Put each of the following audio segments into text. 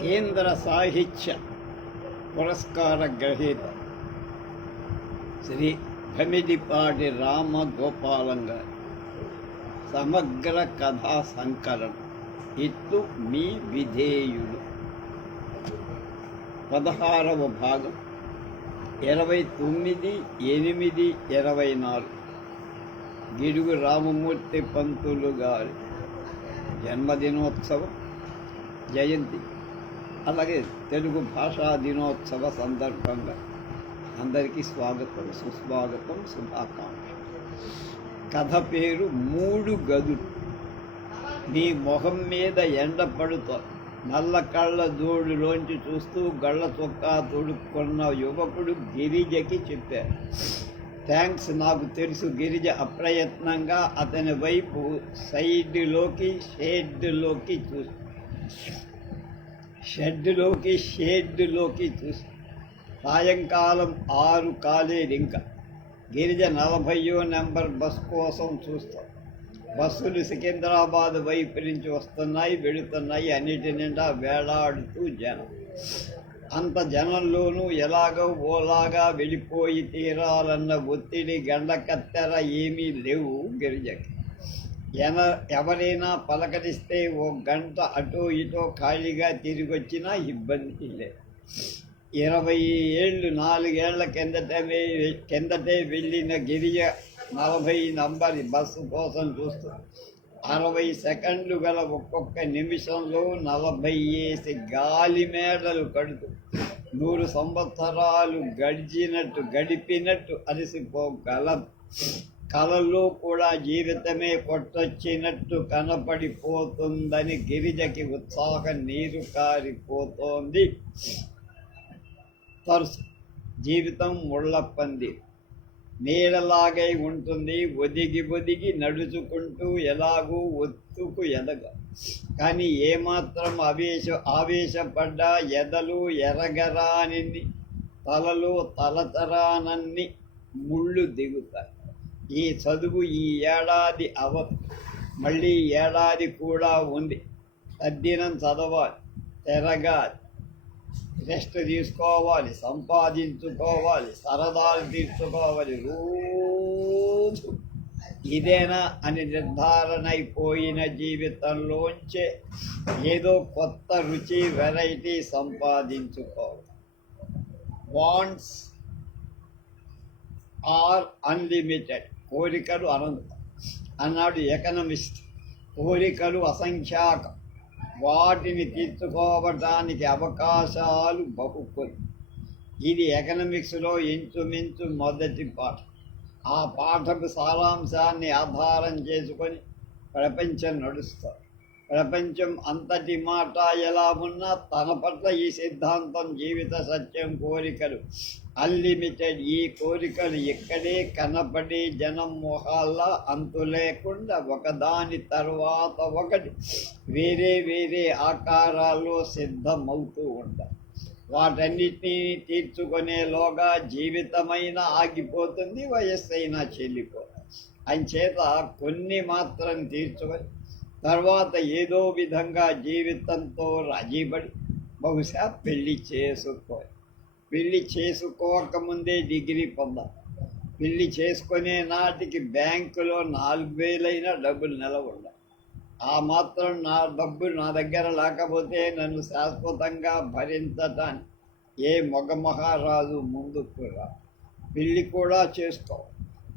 కేంద్ర సాహిత్య పురస్కార గ్రహీత శ్రీ భమిడిపాటి రామగోపాలం గారి. సమగ్ర కథా సంకలనం. ఇత్తు మీ విధేయుడు పదహారవ భాగం. ఇరవై తొమ్మిది ఎనిమిది ఇరవై నాలుగు. గిడుగు రామమూర్తి పంతులు గారి జన్మదినోత్సవం. జయంతి. అలాగే తెలుగు భాషా దినోత్సవ సందర్భంగా అందరికీ స్వాగతం సుస్వాగతం శుభాకాంక్ష కథ పేరు మూడు గదులు నీ మొహం మీద ఎండ పడుతో నల్ల కళ్ళ దోడులోంచి చూస్తూ గళ్ళ చొక్కా తొడుక్కున్న యువకుడు గిరిజకి చెప్పారు థ్యాంక్స్ నాకు తెలుసు గిరిజ అప్రయత్నంగా అతని వైపు సైడ్లోకి షేడ్లోకి చూసి షెడ్లోకి షేడ్లోకి చూసి. సాయంకాలం ఆరు కాలేదు ఇంకా గిరిజ నలభయో నెంబర్ బస్ కోసం చూస్తాం. బస్సులు సికింద్రాబాద్ వైపు నుంచి వస్తున్నాయి వెళుతున్నాయి. అన్నిటి నిండా వేలాడుతూ జనం. అంత జనంలోనూ ఎలాగో ఓలాగా వెళ్ళిపోయి తీరాలన్న ఒత్తిడి గండకత్తెర ఏమీ లేవు గిరిజకి. ఎన ఎవరైనా పలకరిస్తే ఓ గంట అటో ఇటో ఖాళీగా తిరిగి వచ్చినా ఇబ్బంది లేదు ఇరవై ఏళ్ళు నాలుగేళ్ళ కిందటే కిందటే వెళ్ళిన గిరిజ నలభై నంబర్ బస్సు కోసం చూస్తూ అరవై సెకండ్లు గల ఒక్కొక్క నిమిషంలో నలభై వేసి గాలి మేడలు కడుతూ నూరు సంవత్సరాలు గడిచినట్టు గడిపినట్టు అలసిపోగలం. కలలో కూడా జీవితమే కొట్టొచ్చినట్టు కనపడిపోతుందని గిరిజకి ఉత్సాహం నీరు కారిపోతోంది. తరుసు జీవితం ముళ్ళప్పంది. నీడలాగై ఉంటుంది ఒదిగి ఒదిగి నడుచుకుంటూ ఎలాగూ ఒత్తుకు ఎదగ. కానీ ఏమాత్రం ఆవేశ ఆవేశపడ్డా ఎదలు ఎరగరాని తలలు తలతరానన్ని ముళ్ళు దిగుతాయి. ఈ చదువు ఈ ఏడాది అవ మళ్ళీ ఏడాది కూడా ఉంది. తద్దినం చదవాలి తిరగాలి రెస్ట్ తీసుకోవాలి సంపాదించుకోవాలి సరదాలు తీర్చుకోవాలి. రోజు ఇదేనా అని నిర్ధారణ అయిపోయిన జీవితంలోంచే ఏదో కొత్త రుచి వెరైటీ సంపాదించుకోవాలి. Wants are unlimited. కోరికలు అనంత అన్నాడు ఎకనమిస్ట్. కోరికలు అసంఖ్యాకం. వాటిని తీర్చుకోవటానికి అవకాశాలు బహు కొన్ని. ఇది ఎకనమిక్స్లో ఇంచుమించు మొదటి పాఠ. ఆ పాఠపు సారాంశాన్ని ఆధారం చేసుకొని ప్రపంచం నడుస్తారు ప్రపంచం అంతటి మాట ఎలా ఉన్నా తన పట్ల ఈ సిద్ధాంతం జీవిత సత్యం కోరికలు అన్లిమిటెడ్ ఈ కోరికలు ఇక్కడే కనపడి జనం మొహాల్లో అంతు లేకుండా ఒకదాని తర్వాత ఒకటి. వేరే వేరే ఆకారాల్లో సిద్ధమవుతూ ఉంటాయి వాటన్నిటినీ తీర్చుకునేలోగా జీవితమైన ఆగిపోతుంది వయస్సు అయినా చెల్లిపోతుంది. అంచేత కొన్ని మాత్రం తీర్చుకొని తర్వాత ఏదో విధంగా జీవితంతో రాజీపడి బహుశా పెళ్ళి చేసుకోవాలి పెళ్ళి చేసుకోకముందే డిగ్రీ పొందాం. పెళ్ళి చేసుకునే నాటికి బ్యాంకులో నాలుగు వేలైనా డబ్బులు నిలవండి ఆ మాత్రం నా డబ్బు నా దగ్గర లేకపోతే నన్ను శాశ్వతంగా భరించటానికి ఏ మగ మహారాజు ముందుకు రా పెళ్ళి కూడా చేసుకో.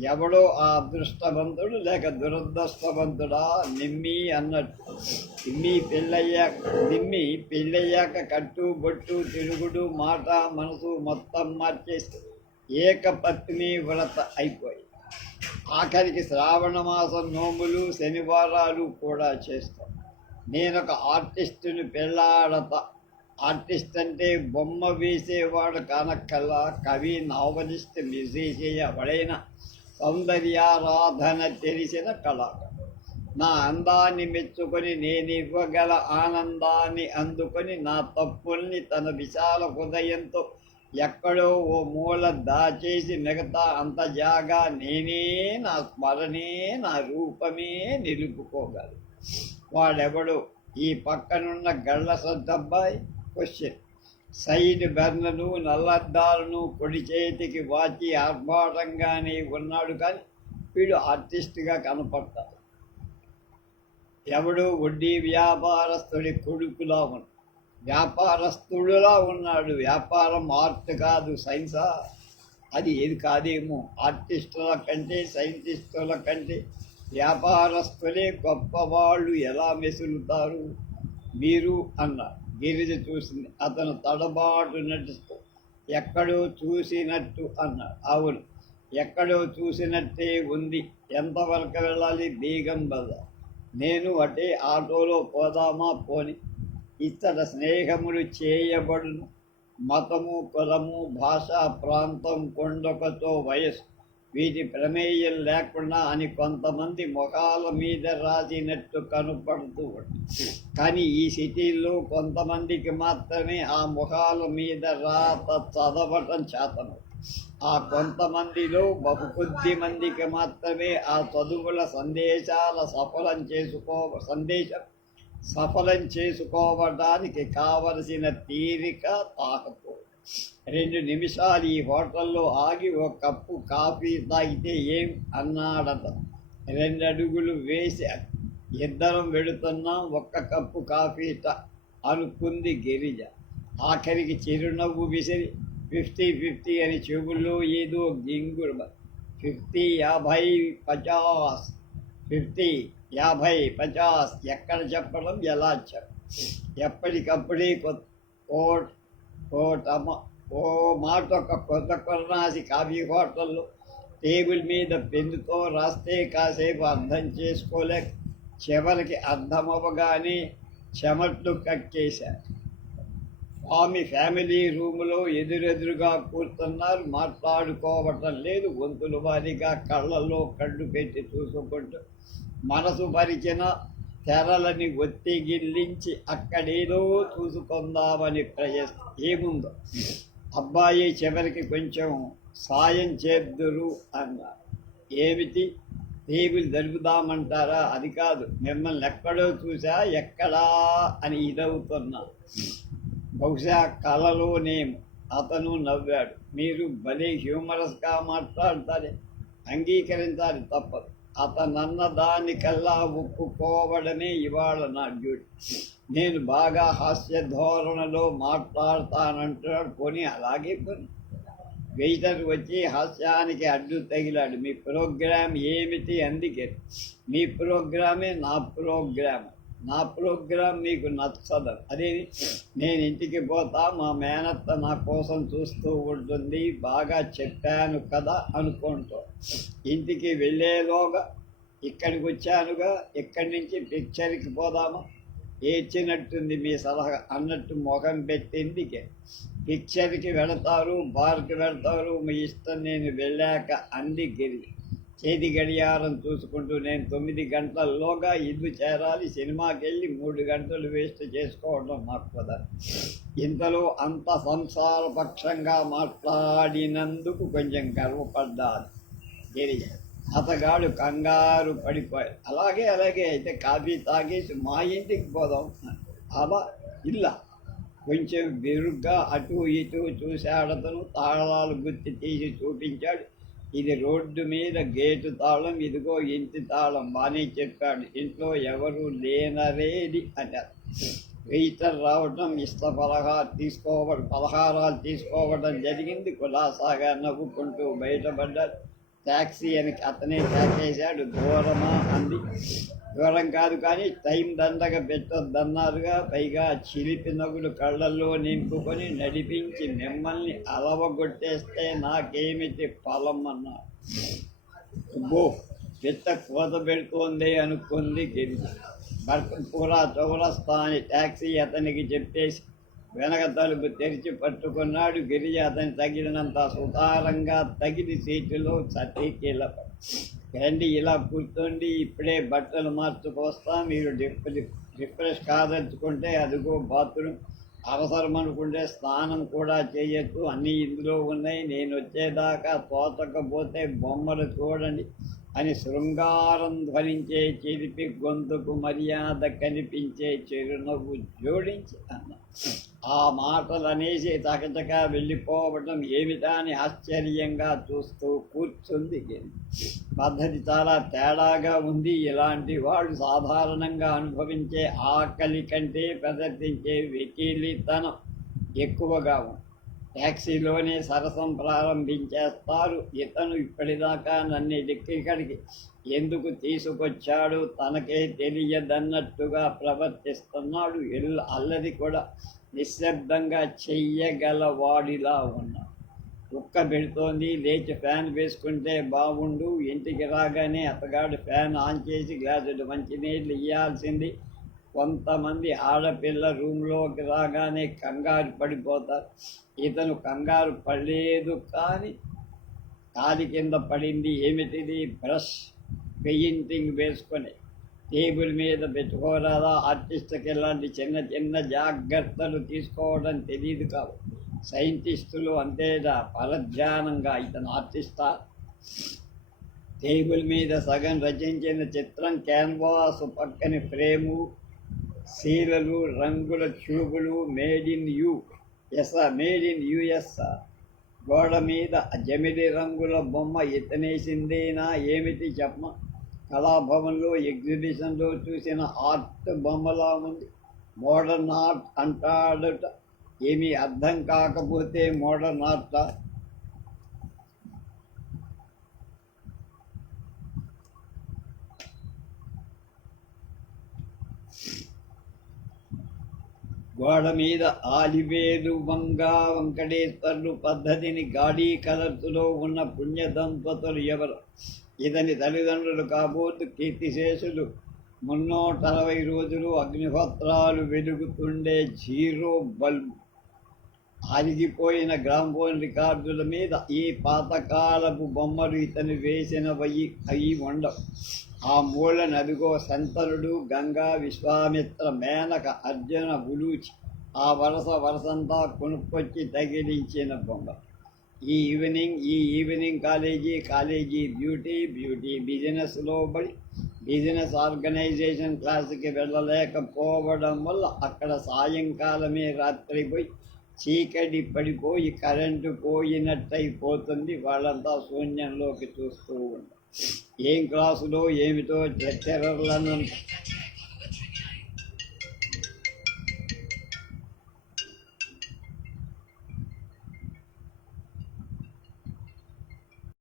ఎవడో ఆ అదృష్టవంతుడు లేక దురదృష్టవంతుడా? నిమ్మి అన్నట్టు. నిమ్మి పెళ్ళయ్యాక నిమ్మి పెళ్ళయ్యాక కట్టు బొట్టు తిరుగుడు మాట మనసు మొత్తం మార్చేసి ఏకపత్ని వ్రత అయిపోయి ఆఖరికి శ్రావణ మాసం నోములు శనివారాలు కూడా చేస్తాం. నేను ఒక ఆర్టిస్టుని పెళ్ళాడతా. ఆర్టిస్ట్ అంటే బొమ్మ వేసేవాడు కానక్కల్లా కవి నావలిస్ట్ మ్యూజిషియన్ ఎవడైనా సౌందర్యారాధన తెలిసిన కళాకారుడు నా అందాన్ని మెచ్చుకొని నేను ఇవ్వగల ఆనందాన్ని అందుకొని నా తప్పుల్ని తన విశాల హృదయంతో ఎక్కడో ఓ మూల దాచేసి మిగతా అంత జాగా నేనే నా స్మరణే నా రూపమే నిలుపుకోగలదు వాడెవడు? ఈ పక్కనున్న గళ్ళ సద్దబ్బాయి క్వశ్చన్ సైడ్ బెర్నను నల్లద్దాలను పొడి చేతికి వాచి ఆర్భాటంగానే ఉన్నాడు కానీ వీడు ఆర్టిస్ట్గా కనపడతాడు. ఎవడు వడ్డీ వ్యాపారస్తుడి కొడుకులా ఉన్నాడు. వ్యాపారస్తుడులా ఉన్నాడు. వ్యాపారం ఆర్ట్ కాదు సైన్సా? అది ఏది కాదేమో. ఆర్టిస్టుల కంటే సైంటిస్టుల కంటే వ్యాపారస్తులే గొప్పవాళ్ళు ఎలా మెసులుతారు? మీరు అన్నారు. గిరిజ చూసింది. అతను తడబాటు నడుస్తూ ఎక్కడో చూసినట్టు అన్నాడు. అవును ఎక్కడో చూసినట్టే ఉంది. ఎంతవరకు వెళ్ళాలి? బీగం బజార్. నేను అటే ఆటోలో పోదామా పోని. ఇతర స్నేహములు చేయబడును. మతము కులము భాష ప్రాంతం కొండకతో వయస్సు. వీటి ప్రమేయం లేకుండా అని కొంతమంది ముఖాల మీద రాసినట్టు కనపడుతూ ఉంటుంది కానీ ఈ సిటీల్లో కొంతమందికి మాత్రమే ఆ ముఖాల మీద రాత చదవటం చేతను. ఆ కొంతమందిలో బహు కొద్ది మందికి మాత్రమే ఆ చదువుల సందేశాల సఫలం చేసుకో సందేశం సఫలం చేసుకోవడానికి కావలసిన తీరిక తాకపో రెండు నిమిషాలు ఈ హోటల్లో ఆగి ఒక కప్పు కాఫీ తాగితే ఏం అన్నాడట. రెండు అడుగులు వేసి ఇద్దరం వెడుతున్నాం ఒక్క కప్పు కాఫీ అనుకుంది గిరిజ. ఆఖరికి చిరునవ్వు విసిరి ఫిఫ్టీ ఫిఫ్టీ అని చెవుల్లో ఏదో గింగురు ఫిఫ్టీ యాభై పచాస్ ఫిఫ్టీ యాభై పచాస్ ఎక్కడ చెప్పడం ఎలా చెప్ప ఎప్పటికప్పుడే కొత్త ఓ తమ ఓ మాట ఒక కొత్త కొరనాసి కాఫీ హోటల్లో. టేబుల్ మీద పెన్నుతో రాస్తే కాసేపు అర్థం చేసుకోలేక చివరికి అర్థమవ్వగానే చెమట్లు కట్టేశారు స్వామి ఫ్యామిలీ రూములో ఎదురెదురుగా కూర్చున్నారు. మాట్లాడుకోవటం లేదు. గొంతులు వారిగా కళ్ళల్లో కళ్ళు పెట్టి చూసుకుంటూ మనసు పరిచిన తెరలని ఒత్తిగిల్లించి అక్కడేదో చూసుకుందామని ప్రయత్నం ఏముందో. అబ్బాయి చివరికి కొంచెం సాయం చేద్దురు అన్నారు ఏమిటి? టేబుల్ జరుపుదామంటారా? అది కాదు. మిమ్మల్ని ఎక్కడో చూసా ఎక్కడా అని ఇదవుతున్నా. బహుశా కళలోనేమో అతను నవ్వాడు. మీరు భలే హ్యూమరస్గా మాట్లాడతారే. అంగీకరించాలి తప్పదు. అతనన్న దానికల్లా ఒప్పుకోవడమే ఇవాళ నా డ్యూటీ. నేను బాగా హాస్య ధోరణిలో మాట్లాడతానంటున్నాడు. కొని అలాగే కొని వెయిటర్ వచ్చి హాస్యానికి అడ్డు తగిలాడు. మీ ప్రోగ్రామ్ ఏమిటి? అందుకే. మీ ప్రోగ్రామే నా ప్రోగ్రామ్. నా ప్రోగ్రామ్ మీకు నచ్చదు. అదే నేను ఇంటికి పోతా మా మేనత్త నా కోసం చూస్తూ ఉంటుంది బాగా చెప్పాను కదా అనుకుంటూ. ఇంటికి వెళ్ళేలోగా ఇక్కడికి వచ్చానుగా ఇక్కడి నుంచి పిక్చర్కి పోదామా? ఏడ్చినట్టుంది మీ సలహా అన్నట్టు ముఖం పెట్టిందికే పిక్చర్కి వెళతారు బార్కి వెళతారు మీ ఇష్టం నేను వెళ్ళాక అంది గిరి. చేతి గడియారం చూసుకుంటూ నేను తొమ్మిది గంటల్లోగా ఇల్లు చేరాలి. సినిమాకి వెళ్ళి మూడు గంటలు వేస్ట్ చేసుకోవడం నాకు కదా ఇంతలో అంత సంసారపక్షంగా మాట్లాడినందుకు కొంచెం గర్వపడ్డాను. గిరిజ అతగాడు కంగారు పడిపోయాడు. అలాగే అలాగే అయితే కాఫీ తాగేసి మా ఇంటికి పోదాం అలా ఇల్లా? కొంచెం బెరుగ్గా అటు ఇటు చూశాడతను. తాళాలు గుర్తి తీసి చూపించాడు. ఇది రోడ్డు మీద గేటు తాళం ఇదిగో ఇంటి తాళం బాగానే చెప్పాడు. ఇంట్లో ఎవరు లేనరేది అన్నారు వెయిటర్ రావటం ఇష్ట పలహా తీసుకోవడం పలహారాలు తీసుకోవడం జరిగింది. కులాసాగా నవ్వుకుంటూ బయటపడ్డారు. ట్యాక్సీ అని అతనే ట్యాకేశాడు దూరమా అంది. దూరం కాదు కానీ టైం దండగ పెట్టొద్దన్నారుగా. పైగా చిలిపి నగులు కళ్ళల్లో నింపుకొని నడిపించి మిమ్మల్ని అలవగొట్టేస్తే నాకేమిటి ఫలం అన్నారు అబ్బో పిట్ట కోత పెడుతోంది అనుకుంది గిరిజ. పూరా చౌరస్తా అని ట్యాక్సీ అతనికి చెప్పేసి వెనక తలుపు తెరిచి పట్టుకున్నాడు గిరిజ. అతని తగిలినంత సుతారంగా తగిలి సీటులో చతికిల రండి ఇలా కూర్చోండి ఇప్పుడే బట్టలు మార్చుకొస్తా మీరు డిప్ రిఫ్రెష్ కాదలుచుకుంటే అదిగో బాత్రూమ్. అవసరం అనుకుంటే స్నానం కూడా చేయొచ్చు. అన్నీ ఇందులో ఉన్నాయి. నేను వచ్చేదాకా తోచకపోతే బొమ్మలు చూడండి. అని శృంగారం ధ్వనించే చిరిపి గొంతుకు మర్యాద కనిపించే చిరునవ్వు జోడించి అన్న ఆ మాటలు అనేసి చకచక వెళ్ళిపోవడం ఏమిటా అని ఆశ్చర్యంగా చూస్తూ కూర్చుంది పద్ధతి చాలా తేడాగా ఉంది. ఇలాంటి వాడు సాధారణంగా అనుభవించే ఆకలి కంటే ప్రదర్శించే వెకీలితనం ఎక్కువగా ఉంది. ట్యాక్సీలోనే సరసం ప్రారంభించేస్తారు. ఇతను ఇప్పటిదాకా నన్ను ఇక్కడికి ఎందుకు తీసుకొచ్చాడు? తనకే తెలియదన్నట్టుగా ప్రవర్తిస్తున్నాడు. ఎల్లు అల్లది కూడా నిశ్శబ్దంగా చెయ్యగలవాడిలా ఉన్నాడు. కుక్క పెడుతోంది. లేచి ఫ్యాన్ వేసుకుంటే బాగుండు ఇంటికి రాగానే అతగాడు ఫ్యాన్ ఆన్ చేసి గ్లాసుడు మంచినీళ్ళు ఇవ్వాల్సింది కొంతమంది ఆడపిల్ల రూమ్లోకి రాగానే కంగారు పడిపోతారు. ఇతను కంగారు పడలేదు కానీ కాలి కింద పడింది ఏమిటిది? బ్రష్ పెయింటింగ్ వేసుకొని టేబుల్ మీద పెట్టుకోరాదా? ఆర్టిస్ట్కి ఇలాంటి చిన్న చిన్న జాగ్రత్తలు తీసుకోవడం తెలియదు కావు. సైంటిస్టులు అంతేదా పరధ్యానంగా ఇతను ఆర్టిస్టా? టేబుల్ మీద సగం రచించిన చిత్రం క్యాన్వాస్ పక్కన ఫ్రేము శీలలు రంగుల ట్యూబులు made in U. S made in US గోడ మీద జమిడి రంగుల బొమ్మ ఎత్తనేసిందేనా ఏమిటి చెప్ప. కళాభవన్లో ఎగ్జిబిషన్లో చూసిన ఆర్ట్ బొమ్మలా ఉంది. మోడర్న్ ఆర్ట్ అంటాడట. ఏమీ అర్థం కాకపోతే మోడర్న్ ఆర్ట్? గోడ మీద ఆలివేలు వంగా వెంకటేశ్వర్లు పద్ధతిని గాడీ కలర్సులో ఉన్న పుణ్య దంపతులు ఎవరు? ఇతని తల్లిదండ్రులు కాబోతు కీర్తిశేషులు. మున్నూట అరవై రోజులు అగ్నిహోత్రాలు వెలుగుతుండే జీరో బల్బ్. అరిగిపోయిన గ్రామ్ఫోన్ రికార్డుల మీద ఈ పాతకాలపు బొమ్మలు ఇతను వేసినవయ్యి అయి ఉండవు ఆ మూల నవిగో శంతనుడు గంగా విశ్వామిత్ర మేనక అర్జున బులూచి ఆ వరస వరసంతా కొనుక్కొచ్చి తగిలించిన బొమ్మ. ఈ ఈవినింగ్ ఈ evening college college beauty beauty business లోబడి బిజినెస్ ఆర్గనైజేషన్ క్లాస్కి వెళ్ళలేకపోవడం వల్ల అక్కడ సాయంకాలమే రాత్రి పోయి చీకటి పడిపోయి కరెంటు పోయినట్టయిపోతుంది. వాళ్ళంతా శూన్యంలోకి చూస్తూ ఉంటారు. ఏం క్లాసులో ఏమిటో లెక్చరర్లను